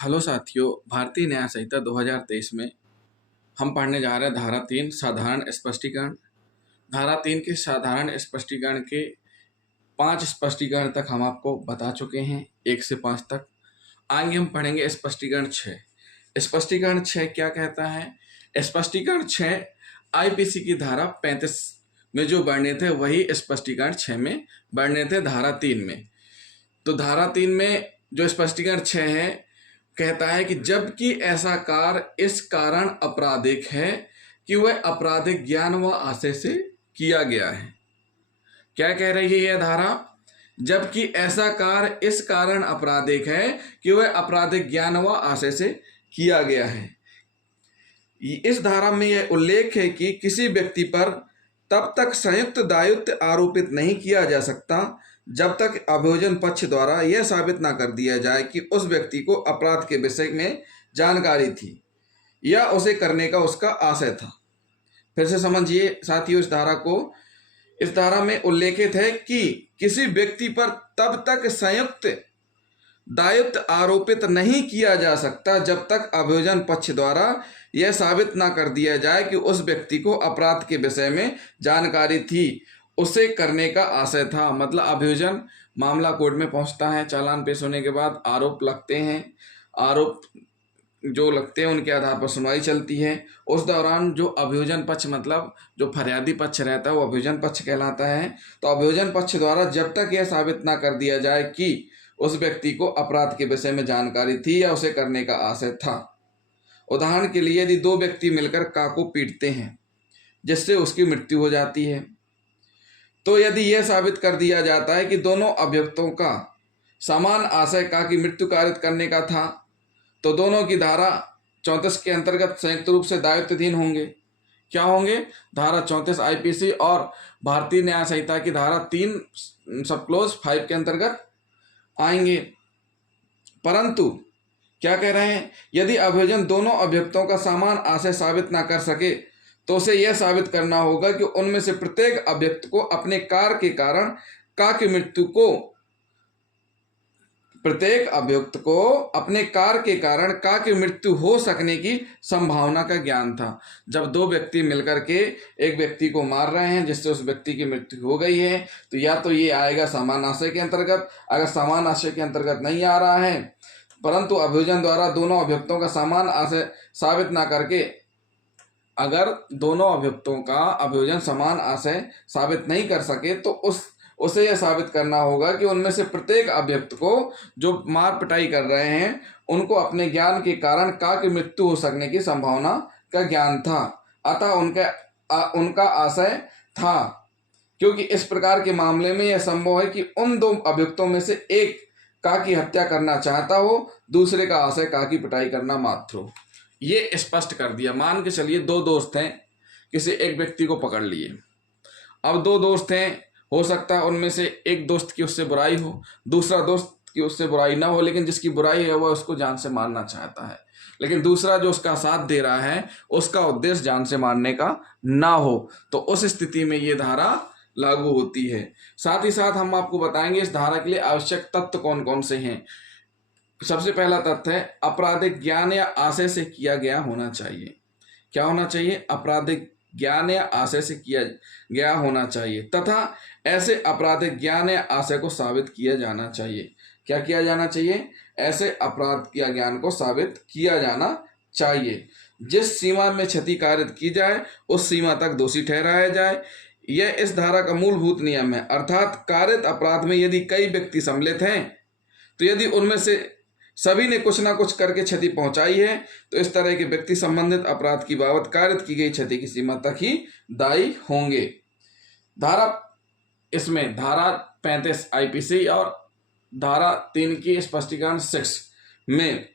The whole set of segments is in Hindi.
हेलो साथियों, भारतीय न्याय संहिता 2023 में हम पढ़ने जा रहे हैं धारा 3 साधारण स्पष्टीकरण। धारा 3 के साधारण स्पष्टीकरण के 5 स्पष्टीकरण तक हम आपको बता चुके हैं, 1 से 5 तक। आगे हम पढ़ेंगे स्पष्टीकरण 6। स्पष्टीकरण 6 क्या कहता है? स्पष्टीकरण 6 आईपीसी की धारा 35 में जो वर्णित है वही स्पष्टीकरण 6 में वर्णित है धारा 3 में। तो धारा 3 में जो स्पष्टीकरण 6 है कहता है कि जबकि ऐसा कार्य इस कारण आपराधिक है कि वह आपराधिक ज्ञान व आशय से किया गया है। क्या कह रही है यह धारा? जबकि ऐसा कार्य इस कारण आपराधिक है कि वह आपराधिक ज्ञान व आशय से किया गया है। इस धारा में यह उल्लेख है कि किसी व्यक्ति पर तब तक संयुक्त दायित्व आरोपित नहीं किया जा सकता जब तक अभियोजन पक्ष द्वारा यह साबित न कर दिया जाए कि उस व्यक्ति को अपराध के विषय में जानकारी थी या उसे करने का उसका आशय था। फिर से समझिए साथियों इस धारा को। इस धारा में उल्लेखित है कि किसी व्यक्ति पर तब तक संयुक्त दायित्व आरोपित नहीं किया जा सकता जब तक अभियोजन पक्ष द्वारा यह साबित न कर दिया जाए कि उस व्यक्ति को अपराध के विषय में जानकारी थी, उसे करने का आशय था। मतलब अभियोजन मामला कोर्ट में पहुंचता है, चालान पेश होने के बाद आरोप लगते हैं, आरोप जो लगते हैं उनके आधार पर सुनवाई चलती है। उस दौरान जो अभियोजन पक्ष मतलब जो फरियादी पक्ष रहता है वो अभियोजन पक्ष कहलाता है। तो अभियोजन पक्ष द्वारा जब तक यह साबित ना कर दिया जाए कि उस व्यक्ति को अपराध के विषय में जानकारी थी या उसे करने का आशय था। उदाहरण के लिए यदि दो व्यक्ति मिलकर का को पीटते हैं जिससे उसकी मृत्यु हो जाती है, तो यदि यह साबित कर दिया जाता है कि दोनों अभियुक्तों का समान आशय का की मृत्यु कारित करने का था, तो दोनों की धारा 34 के अंतर्गत संयुक्त रूप से दायित्वधीन होंगे। क्या होंगे? धारा 34 आईपीसी और भारतीय न्याय संहिता की धारा 3 सब क्लोज 5 के अंतर्गत आएंगे। परंतु क्या कह रहे हैं? यदि अभियोजन दोनों अभियुक्तों का समान आशय साबित ना कर सके तो उसे यह साबित करना होगा कि उनमें से प्रत्येक अभियुक्त को अपने कार्य के कारण का की मृत्यु को प्रत्येक अभियुक्त को अपने कार्य के कारण का की मृत्यु हो सकने की संभावना का ज्ञान था। जब दो व्यक्ति मिलकर के एक व्यक्ति को मार रहे हैं जिससे उस व्यक्ति की मृत्यु हो गई है, तो या तो ये आएगा समान आशय के अंतर्गत। अगर समान आशय के अंतर्गत नहीं आ रहा है परंतु अभियोजन द्वारा दोनों अभियुक्तों का समान आशय साबित ना करके, अगर दोनों अभियुक्तों का अभियोजन समान आशय साबित नहीं कर सके तो उसे यह साबित करना होगा कि उनमें से प्रत्येक अभियुक्त को जो मार पिटाई कर रहे हैं उनको अपने ज्ञान के कारण का की मृत्यु हो सकने की संभावना का ज्ञान था, अतः उनका आशय था। क्योंकि इस प्रकार के मामले में यह संभव है कि उन दो अभियुक्तों में से एक का की हत्या करना चाहता हो, दूसरे का आशय का की पिटाई करना मात्र हो। ये स्पष्ट कर दिया। मान के चलिए दो दोस्त हैं, किसी एक व्यक्ति को पकड़ लिए। अब दो दोस्त हैं, हो सकता है उनमें से एक दोस्त की उससे बुराई हो, दूसरा दोस्त की उससे बुराई ना हो, लेकिन जिसकी बुराई है वह उसको जान से मारना चाहता है, लेकिन दूसरा जो उसका साथ दे रहा है उसका उद्देश्य जान से मारने का ना हो, तो उस स्थिति में ये धारा लागू होती है। साथ ही साथ हम आपको बताएंगे इस धारा के लिए आवश्यक तत्व कौन कौन से हैं। सबसे पहला तथ्य है आपराधिक ज्ञान या आशय से किया गया होना चाहिए। क्या होना चाहिए? आपराधिक ज्ञान या आशय से किया गया होना चाहिए तथा ऐसे आपराधिक ज्ञान या आशय को साबित किया जाना चाहिए। क्या किया जाना चाहिए? ऐसे अपराध या ज्ञान को साबित किया जाना चाहिए। जिस सीमा में क्षति कारित की जाए उस सीमा तक दोषी ठहराया जाए, यह इस धारा का मूलभूत नियम है। अर्थात कारित अपराध में यदि कई व्यक्ति सम्मिलित हैं तो यदि उनमें से सभी ने कुछ ना कुछ करके क्षति पहुंचाई है तो इस तरह के व्यक्ति संबंधित अपराध की बाबत कारित की गई क्षति की सीमा तक ही दायी होंगे। इसमें धारा 35 आईपीसी और धारा 3 की स्पष्टीकरण 6 में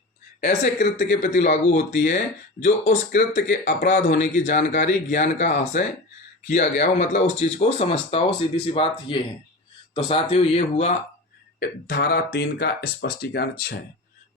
ऐसे कृत्य के प्रति लागू होती है जो उस कृत्य के अपराध होने की जानकारी ज्ञान का आशय किया गया हो, मतलब उस चीज को समझता हो। सीधी सी बात ये है। तो साथियों ये हुआ धारा 3 का स्पष्टीकरण 6।